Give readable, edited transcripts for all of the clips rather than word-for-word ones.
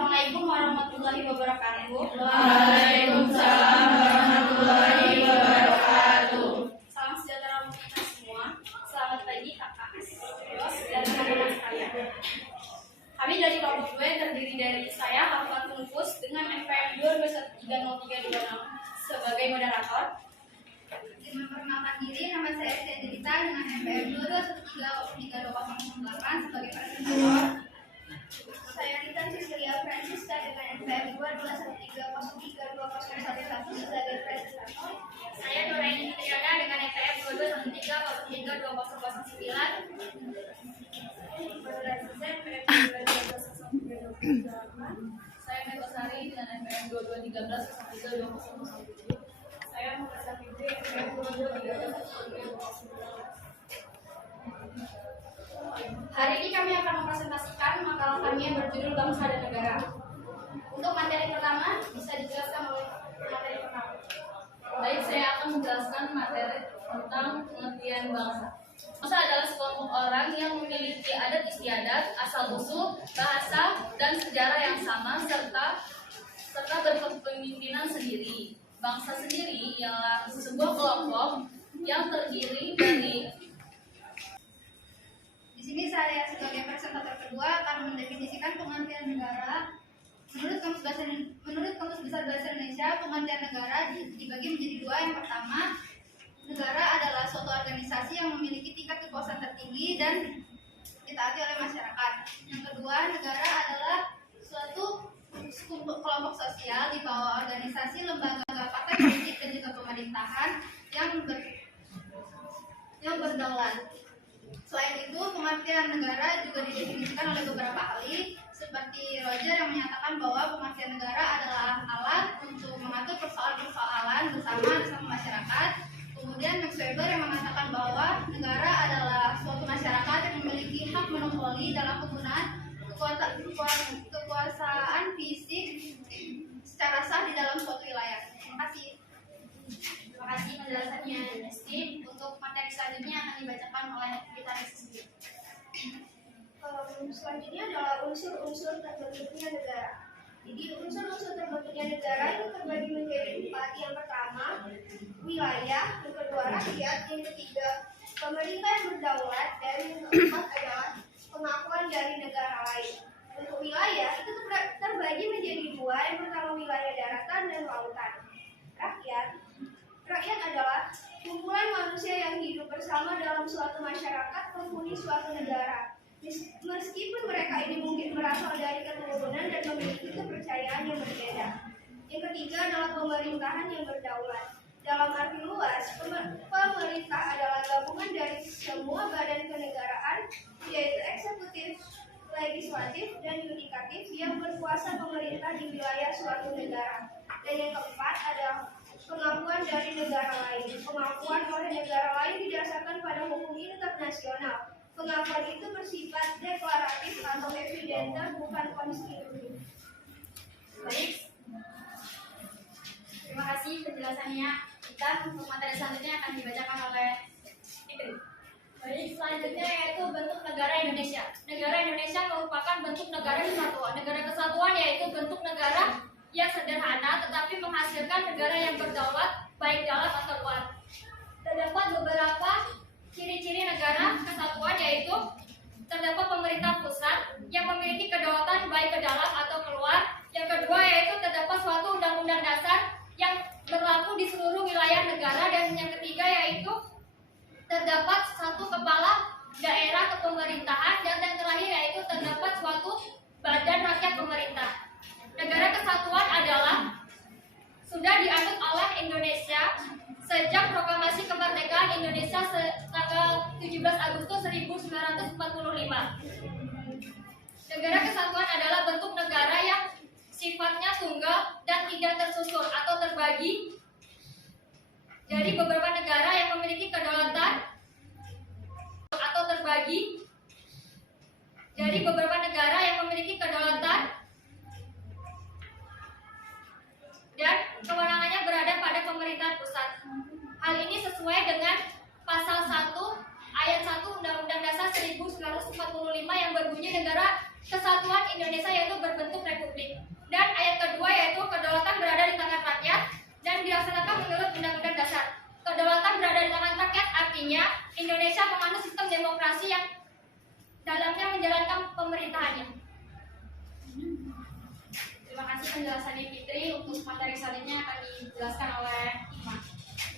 Assalamualaikum warahmatullahi wabarakatuh. Waalaikumsalam warahmatullahi wabarakatuh. Salam sejahtera untuk kita semua. Selamat pagi kakak, bos, dan teman-teman sekalian. Kami dari kelompok 2 terdiri dari saya, Hafal Tunfus, dengan NPM 2213036 sebagai moderator. Memperkenalkan diri, nama saya Estedelita dengan NPM 2213038 sebagai presentator. Saya Rita Cecilia Francisca dengan NPM 22130320111 sebagai presentator. Saya Nuraini Fitriana dengan NPM 22130320111. Saya Megosari dengan NPM 2213 Saya Muhammad Fitri NPM 2213. Hari ini kami akan mempresentasikan makalah kami yang berjudul Bangsa dan Negara. Untuk materi pertama bisa dijelaskan oleh materi pertama. Baik, saya akan menjelaskan materi tentang pengertian bangsa. Bangsa adalah sekelompok orang yang memiliki adat istiadat, asal-usul, bahasa, dan sejarah yang sama serta berkepemimpinan sendiri. Bangsa sendiri ialah sebuah kelompok yang terdiri dari. Di sini saya sebagai presentator kedua akan mendefinisikan pengertian negara. Menurut Kamus Besar Bahasa Indonesia, pengertian negara dibagi menjadi dua. Yang pertama, negara adalah suatu organisasi yang memiliki tingkat kepuasan tertinggi dan ditaati oleh masyarakat. Yang kedua, negara adalah suatu kelompok sosial di bawah organisasi, lembaga, partai politik, dan juga pemerintahan yang berdaulat. Selain itu, pengertian negara juga didefinisikan oleh beberapa ahli, seperti Roger yang menyatakan bahwa pengertian negara adalah alat untuk mengatur persoalan-persoalan bersama masyarakat. Kemudian Max Weber yang mengatakan bahwa negara adalah suatu masyarakat yang memiliki hak monopoli dalam penggunaan kekuasaan fisik secara sah di dalam suatu wilayah. Terima kasih. Terima kasih penjelasannya, Esti. Untuk materi selanjutnya akan dibacakan oleh kita sendiri. Selanjutnya adalah unsur-unsur terbentuknya negara. Jadi unsur-unsur terbentuknya negara itu terbagi menjadi 4. Yang pertama, wilayah. Yang kedua, rakyat. Yang ketiga, pemerintah yang berdaulat. Dan yang keempat adalah pengakuan dari negara lain. Untuk wilayah itu terbagi menjadi 2. Yang pertama, wilayah daratan dan lautan. Rakyat adalah kumpulan manusia yang hidup bersama dalam suatu masyarakat penghuni suatu negara. Meskipun mereka ini mungkin berasal dari keturunan dan memiliki kepercayaan yang berbeda. Yang ketiga adalah pemerintahan yang berdaulat. Dalam arti luas, pemerintah adalah gabungan dari semua badan kenegaraan, yaitu eksekutif, legislatif, dan yudikatif yang berkuasa memerintah di wilayah suatu negara. Dan yang keempat adalah pengakuan dari negara lain. Pengakuan oleh negara lain didasarkan pada hukum internasional. Pengakuan itu bersifat deklaratif atau evidenter, bukan konstitusi. Baik. Terima kasih penjelasannya. Kita untuk materi selanjutnya akan dibacakan oleh Fitri. Baik, selanjutnya yaitu bentuk negara Indonesia. Negara Indonesia merupakan bentuk negara kesatuan. Negara kesatuan yaitu bentuk negara yang sederhana tetapi menghasilkan negara yang berdaulat baik dalam atau luar. Terdapat beberapa ciri-ciri negara kesatuan yaitu terdapat pemerintah pusat yang memiliki kedaulatan baik ke dalam atau keluar. Yang kedua yaitu terdapat suatu undang-undang dasar yang berlaku di seluruh wilayah negara. Dan yang ketiga yaitu terdapat satu kepala daerah kepemerintahan. Dan yang terakhir yaitu terdapat suatu badan rakyat pemerintah. Negara kesatuan adalah sudah dianut oleh Indonesia sejak proklamasi kemerdekaan Indonesia tanggal 17 Agustus 1945. Negara kesatuan adalah bentuk negara yang sifatnya tunggal dan tidak tersusun atau terbagi dari beberapa negara yang memiliki kedaulatan atau terbagi dari beberapa negara yang memiliki kedaulatan dan kewenangannya berada pada pemerintahan pusat. Hal ini sesuai dengan pasal 1 ayat 1 Undang-Undang Dasar 1945 yang berbunyi negara kesatuan Indonesia yaitu berbentuk republik. Dan ayat kedua yaitu kedaulatan berada di tangan rakyat dan dilaksanakan menurut Undang-Undang Dasar. Kedaulatan berada di tangan rakyat artinya Indonesia menganut sistem demokrasi yang dalamnya menjalankan pemerintahannya. Terima kasih penjelasannya Fitri. Untuk materi selanjutnya akan dijelaskan oleh Ima.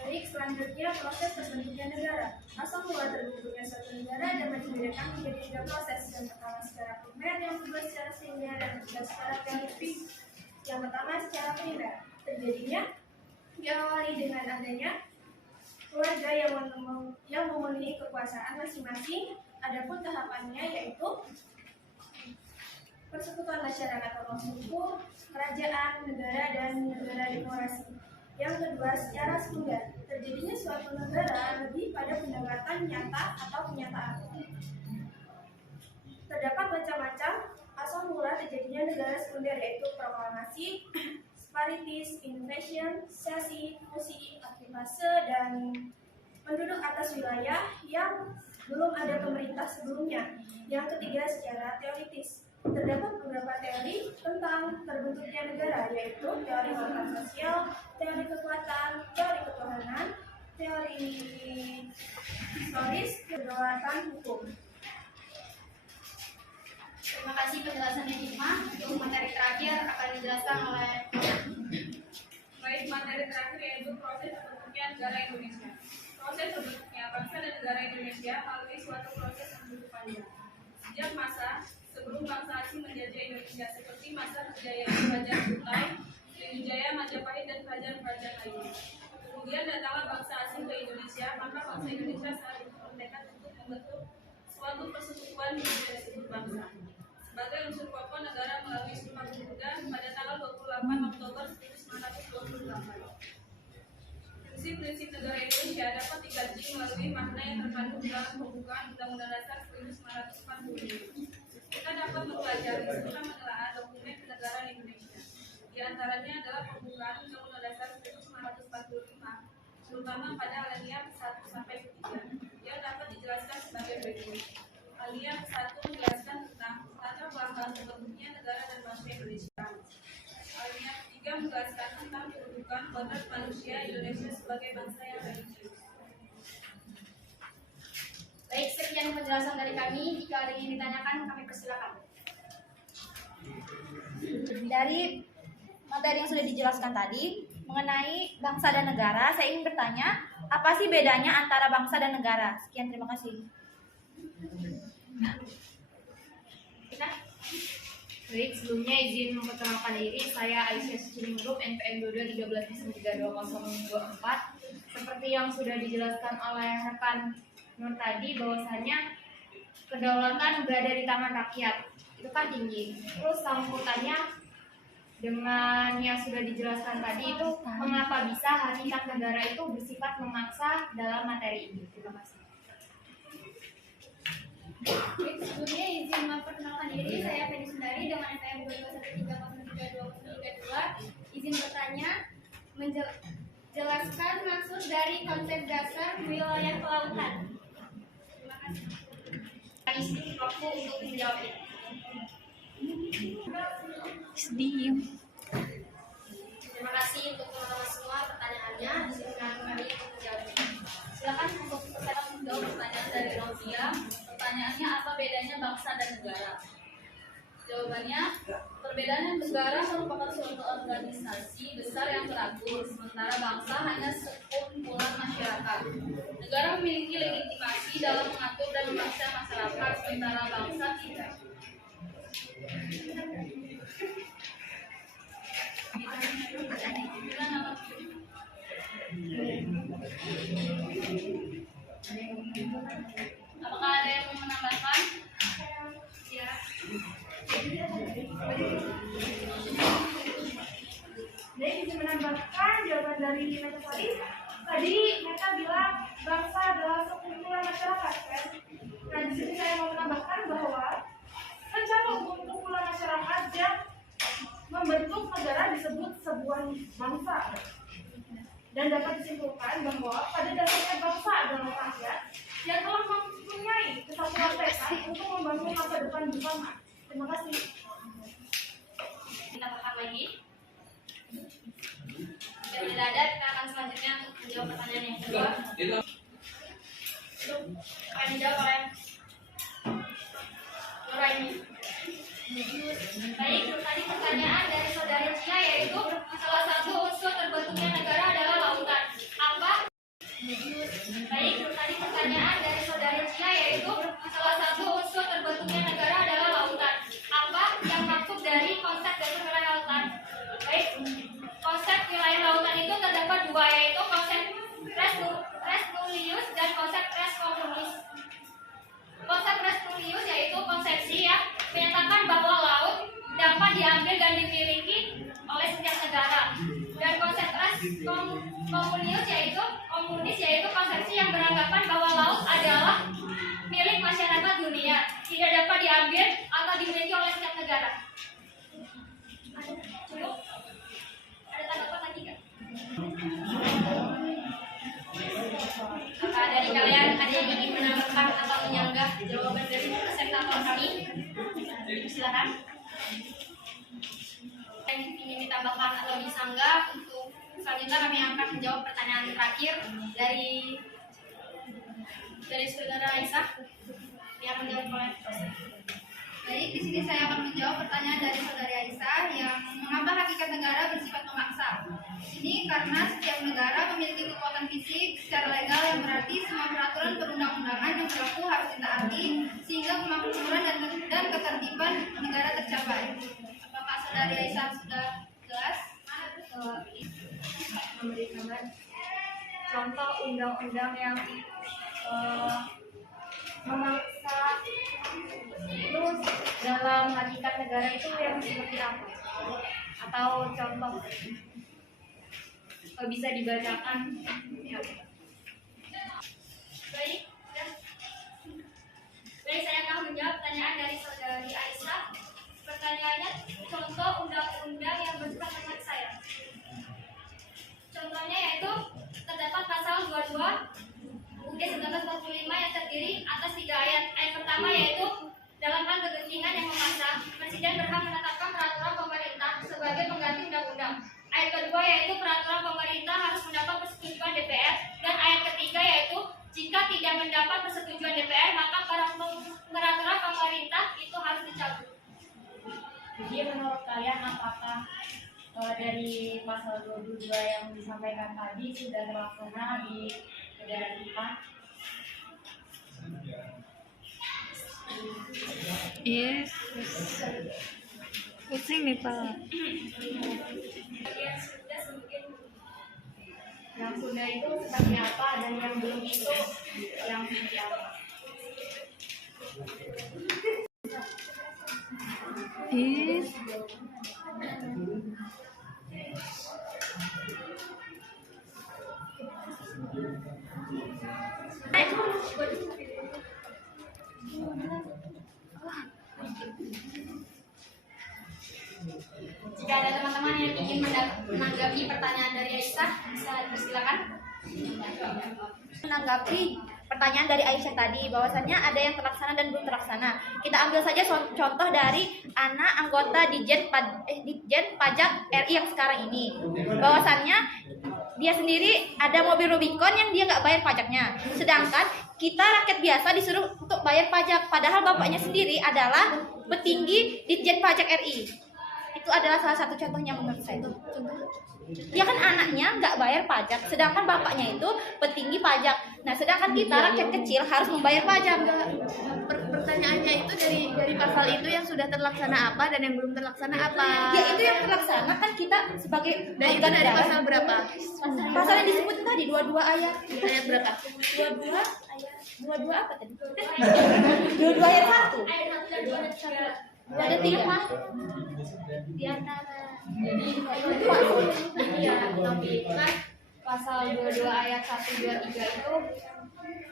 Baik, selanjutnya proses terbentuknya negara. Asal mula terbentuknya suatu negara dapat dibedakan menjadi 3 proses. Yang pertama secara primer, yang kedua secara sekunder, dan ketiga secara teoritis. Yang pertama secara primer, terjadinya diawali dengan adanya keluarga yang memenuhi kekuasaan masing-masing. Adapun tahapannya yaitu persekutuan masyarakat atau suku, kerajaan, negara, dan negara demokrasi. Yang kedua, secara sekunder, terjadinya suatu negara lebih pada pendekatan nyata atau kenyataan. Terdapat macam-macam asal mula terjadinya negara sekunder yaitu proklamasi, separatis, invasion, sesi, fusi, aktivase, dan penduduk atas wilayah yang belum ada pemerintah sebelumnya. Yang ketiga, secara teoritis. Terdapat beberapa teori tentang terbentuknya negara, yaitu teori tentang sosial, teori kekuatan, teori ketuhanan, teori historis, kedaulatan hukum. Terima kasih penjelasannya Ima. Untuk materi terakhir akan dijelaskan oleh Baik, materi terakhir yaitu proses terbentuknya negara Indonesia. Proses terbentuknya bangsa dan negara Indonesia melalui suatu proses yang begitu panjang. Sejak masa sebelum bangsa asing menjajah Indonesia seperti masa kejayaan Kerajaan Kutai, Sriwijaya, Majapahit, dan kerajaan-kerajaan lainnya. Kemudian datanglah bangsa asing ke Indonesia, maka bangsa Indonesia saat itu bertekad untuk membentuk suatu persekutuan yang disebut bangsa. Sebagai unsur pokok negara melalui Sumpah Pemuda pada tanggal 28 Oktober 1928. Prinsip-prinsip negara Indonesia dapat dikaji melalui makna yang terkandung dalam pembukaan Undang-Undang Dasar 1945. Kita dapat mempelajari serta menelaah dokumen kenegaraan Indonesia. Di antaranya adalah pembukaan Undang-Undang Dasar 1945, terutama pada alinea 1 sampai 3, yang dapat dijelaskan sebagai berikut. Alinea 1 menjelaskan tentang tata belakang terbentuknya negara dan bangsa Indonesia. Alinea 3 menjelaskan tentang kedudukan kodrat manusia Indonesia sebagai bangsa yang religius. Baik, sekian penjelasan dari kami. Jika ada yang ditanyakan, kami persilakan. Dari materi yang sudah dijelaskan tadi mengenai bangsa dan negara, saya ingin bertanya, apa sih bedanya antara bangsa dan negara? Sekian, terima kasih. Baik, sebelumnya izin memperkenalkan diri, saya Aisyah Suciningrum, NPM 2213-32024. Seperti yang sudah dijelaskan oleh rekan Nur tadi, bahwasannya kedaulatan berada di tangan rakyat, itu kan tinggi. Terus sangkutannya dengan yang sudah dijelaskan tadi itu, mengapa bisa hakikat negara itu bersifat memaksa dalam materi ini? Terima kasih. Baik, sebelumnya izin memperkenalkan diri, saya Feni Sundari dengan NPM 2213-32032. Izin bertanya, menjelaskan maksud dari konsep dasar wilayah kelautan. Terima kasih. Isi waktu untuk menjawab. Terima kasih untuk teman-teman semua pertanyaannya. Disilakan kami untuk menjawab. Silakan untuk peserta menjawab pertanyaan dari Rosia. Pertanyaannya, apa bedanya bangsa dan negara? Jawabannya, perbedaan negara merupakan suatu organisasi besar yang teratur, sementara bangsa hanya sekumpulan masyarakat. Negara memiliki legitimasi dalam mengatur dan memaksa masyarakat, sementara bangsa tidak. Apakah ada yang mau menambahkan? Ya. Jadi bisa menambahkan jawaban dari Metaforis. Tadi mereka bilang bangsa adalah sekumpulan masyarakat, kan? Nah, di sini saya mau menambahkan bahwa rencana kumpulan masyarakat yang membentuk negara disebut sebuah bangsa. Dan dapat disimpulkan bahwa pada dasarnya bangsa adalah rakyat yang telah mereka untuk membangun masa depan bersama. Terima kasih. Kita bahas lagi. Dan tidak ada, kita akan selanjutnya untuk menjawab pertanyaan yang kedua. Akan dijawab oleh Nuraini. Baik, tadi pertanyaan dari saudari Cia yaitu salah satu unsur terbentuknya negara adalah lautan. Apa? Baik, tadi pertanyaan dari saudari Cia yaitu salah satu unsur terbentuknya negara adalah lautan. Apa yang maksud dari konsep dasar wilayah lautan? Baik, konsep wilayah lautan itu terdapat dua, yaitu konsep res nullius dan konsep res communis. Konsep res nullius yaitu konsepsi yang menyatakan bahwa laut dapat diambil dan dimiliki oleh setiap negara. Dan konsep res komunis yaitu konsepsi yang beranggapan bahwa laut adalah milik masyarakat dunia, tidak dapat diambil atau dimiliki oleh setiap negara. Cukup? Ada tanggapan lagi nggak? Apakah dari kalian ada yang ingin menambahkan atau menyanggah jawaban dari presentator kami? Silakan. Yang ingin ditambahkan atau disanggah, untuk selanjutnya kami akan menjawab pertanyaan terakhir dari saudara Aisyah yang menjawab oleh dosen. Baik, di sini saya akan menjawab pertanyaan dari saudari Aisyah yang mengapa hakikat negara bersifat memaksa. Ini karena setiap negara memiliki kekuatan fisik secara legal yang berarti semua peraturan perundang-undangan yang berlaku harus ditaati sehingga kemakmuran dan ketertiban negara tercapai. Apakah saudari Aisyah sudah jelas? Memberikan contoh undang-undang yang memaksa itu dalam hakikat negara itu yang seperti apa? Atau contoh bisa dibacakan? Ya. Baik, saya akan menjawab pertanyaan dari saudari Aisyah. Pertanyaannya, contoh undang-undang yang bersifat memaksa ya. Contohnya yaitu terdapat pasal 22 UUD 1945 yang terdiri atas 3 ayat. Ayat pertama yaitu dalam hal kegentingan yang memaksa, Presiden berhak menetapkan peraturan pemerintah sebagai pengganti undang-undang. Ayat kedua yaitu peraturan pemerintah harus mendapat persetujuan DPR, dan ayat ketiga yaitu jika tidak mendapat persetujuan DPR maka peraturan pemerintah itu harus dicabut. Jadi menurut kalian apakah dari pasal 22 yang disampaikan tadi sudah terlaksana di negara kita? Yes. Pusing nih Pak. Yang sudah itu seperti apa dan yang belum itu yang seperti apa? Yes. Jika ada teman-teman yang ingin menanggapi pertanyaan dari Aisyah, bisa dipersilakan. Menanggapi pertanyaan dari Aisyah tadi, bahwasannya ada yang terlaksana dan belum terlaksana. Kita ambil saja contoh dari anak anggota Ditjen Pajak RI yang sekarang ini. Bahwasannya dia sendiri ada mobil Rubicon yang dia nggak bayar pajaknya. Sedangkan kita rakyat biasa disuruh untuk bayar pajak. Padahal bapaknya sendiri adalah petinggi Ditjen Pajak RI. Itu adalah salah satu contohnya menurut saya. Itu contohnya. Dia kan anaknya nggak bayar pajak, sedangkan bapaknya itu petinggi pajak. Nah, sedangkan kita rakyat kecil harus membayar pajak. Pertanyaannya itu dari pasal itu yang sudah terlaksana apa dan yang belum terlaksana apa? Ya itu yang terlaksana kan kita sebagai Dan itu warga dari negara. pasal berapa? Pasal yang disebutin tadi 22 ayat. Ayat berapa? 22 ayat 22 apa tadi? 22 ayat 1. Ayat 1 dan 2 dan 3. Ada 3 Di antara ya, tapi kan pasal 22 ayat 1, 2, 3 itu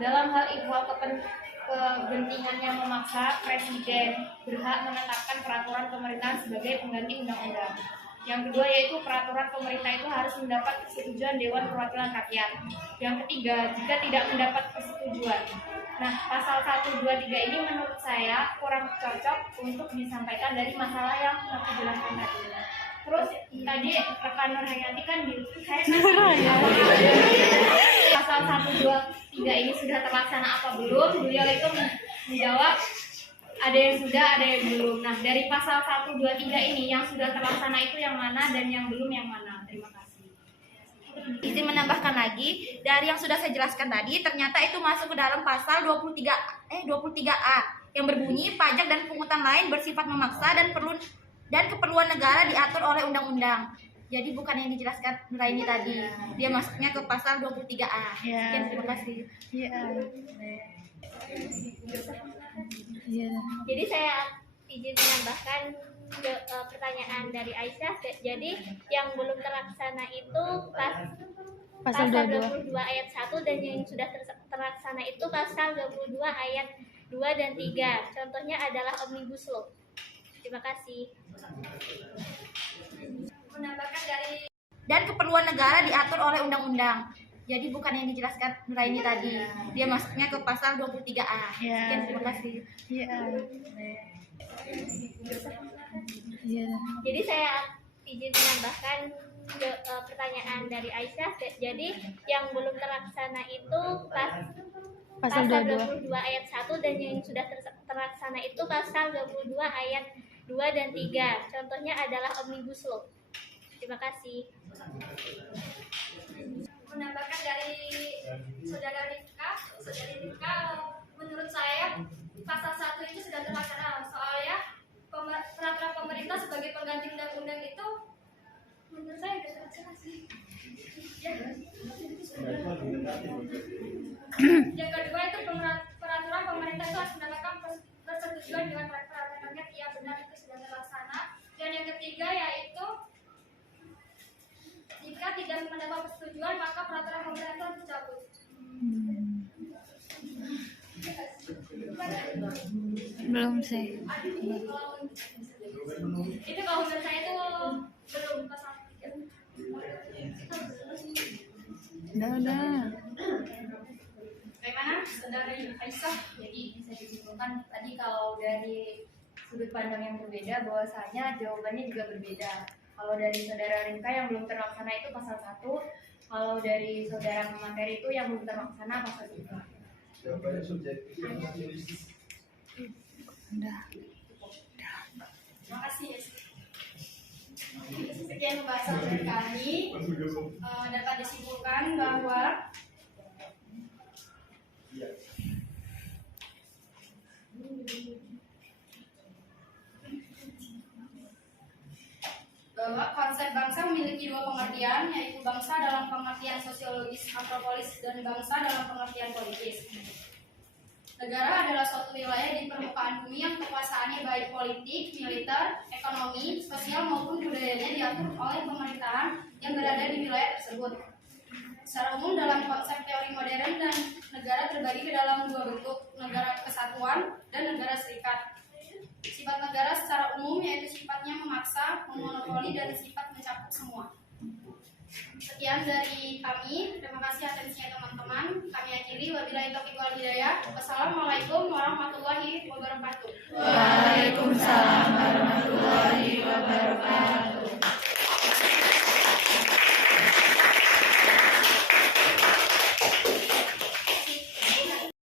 dalam hal ihwal kepentingan yang memaksa, Presiden berhak menetapkan peraturan pemerintah sebagai pengganti undang-undang. Yang kedua yaitu peraturan pemerintah itu harus mendapat persetujuan Dewan Perwakilan Rakyat. Yang ketiga, jika tidak mendapat persetujuan Nah, pasal 123 ini menurut saya kurang cocok untuk disampaikan dari masalah yang aku jelaskan tadi. Terus tadi rekan Nur Hayati kan pasal 123 ini sudah terlaksana apa belum? Beliau itu menjawab ada yang sudah, ada yang belum. Nah, dari pasal 123 ini yang sudah terlaksana itu yang mana dan yang belum yang mana? Terima kasih. Izin menambahkan lagi, dari yang sudah saya jelaskan tadi, ternyata itu masuk ke dalam pasal 23A yang berbunyi pajak dan pungutan lain bersifat memaksa dan keperluan negara diatur oleh undang-undang. Jadi bukan yang dijelaskan Nuraini tadi. Dia masuknya ke pasal 23A. Sekian, terima kasih. Jadi saya izin menambahkan pertanyaan dari Aisyah. Jadi yang belum terlaksana itu pasal 22 ayat 1 dan yang sudah terlaksana itu pasal 22 ayat 2 dan 3. Contohnya adalah Omnibus Law. Terima kasih. Menambahkan dari Dan keperluan negara diatur oleh undang-undang. Jadi bukan yang dijelaskan Nuraini tadi. Dia masuknya ke pasal 23A. Sekian, terima kasih. Jadi saya izin menambahkan pertanyaan dari Aisyah. Jadi yang belum terlaksana itu pasal 22 ayat 1 dan yang sudah terlaksana itu pasal 22 ayat 2 dan 3. Contohnya adalah Omnibus Law. Terima kasih. menambahkan dari saudari Rifka, menurut saya pasal 1 itu sudah terlaksana. Soalnya peraturan pemerintah sebagai pengganti undang-undang itu menurut saya sudah terlaksana sih. Ya. Yang kedua itu peraturan pemerintah itu harus mendapatkan persetujuan dengan peraturan rakyat. Iya, benar, itu sudah terlaksana. Dan yang ketiga yaitu jika tidak mendapat persetujuan maka peraturan pemerintah itu harus dicabut. Belum sih. Itu kalau menurut saya itu belum pasal 3. Udah. Bagaimana saudari Aisyah? Jadi bisa disimpulkan tadi kalau dari sudut pandang yang berbeda bahwasanya jawabannya juga berbeda. Kalau dari saudara Rinka yang belum terlaksana itu pasal 1, kalau dari saudara pemateri itu yang belum terlaksana pasal 3. Jawabannya subjektif yang analisis. Udah. Terima kasih. Sekian pembahasan dari kami. Dapat disimpulkan bahwa konsep bangsa memiliki dua pengertian, yaitu bangsa dalam pengertian sosiologis antropolis dan bangsa dalam pengertian politis. Negara adalah suatu wilayah di permukaan bumi yang kekuasaannya baik politik, militer, ekonomi, sosial maupun budayanya diatur oleh pemerintahan yang berada di wilayah tersebut. Secara umum dalam konsep teori modern dan negara terbagi ke dalam dua bentuk, negara kesatuan dan negara serikat. Sifat negara secara umum yaitu sifatnya memaksa, memonopoli, dan sifat mencakup semua. Sekian dari kami. Terima kasih atensinya teman-teman. Kami akhiri. Wabillahi taufiq wal hidayah. Wassalamualaikum warahmatullahi wabarakatuh. Waalaikumsalam warahmatullahi wabarakatuh.